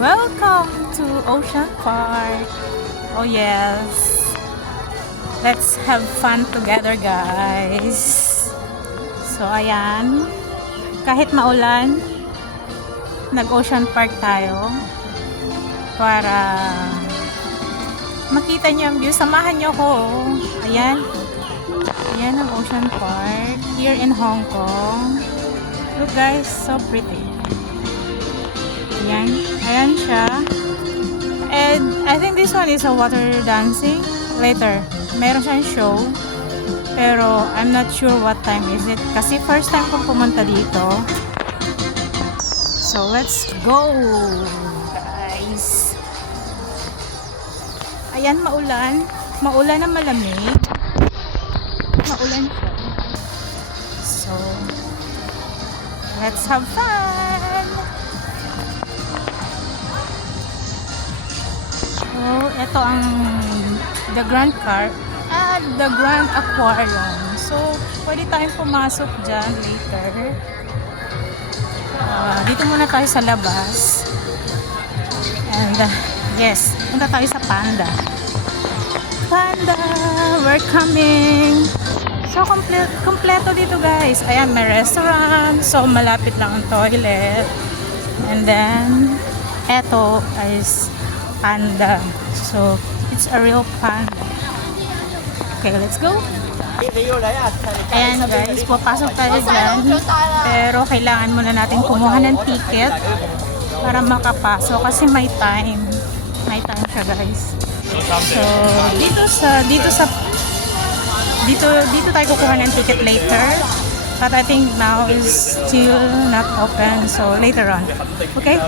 Welcome to Ocean Park. Oh yes. Let's have fun together, guys. So ayan. Kahit maulan, nag-Ocean Park tayo para makita niyo ang view. Samahan niyo ako. Ayan. Ayan ang Ocean Park here in Hong Kong. Look guys, so pretty. Ayan. Ayan siya. And I think this one is a water dancing. Later, meron siyang show. Pero I'm not sure what time is it. Kasi first time kong pumunta dito. So let's go, guys. Ayan, maulan. Maulan na malamig. Maulan siya. So, let's have fun! So, ito ang the Grand Aquarium. So, pwede tayong pumasok dyan later. Dito muna tayo sa labas. And, yes, punta tayo sa Panda. Panda, we're coming! So, kompleto dito guys. Ayan, may restaurant. So, malapit lang ang toilet. And then, eto is panda. So, it's a real panda. Okay, let's go. Ayan guys, papasok tayo dyan. Pero kailangan muna natin kumuha ng ticket para makapasok kasi may time. May time siya guys. So, dito tayo kukuha ng ticket later. But I think now is still not open. So, later on. Okay?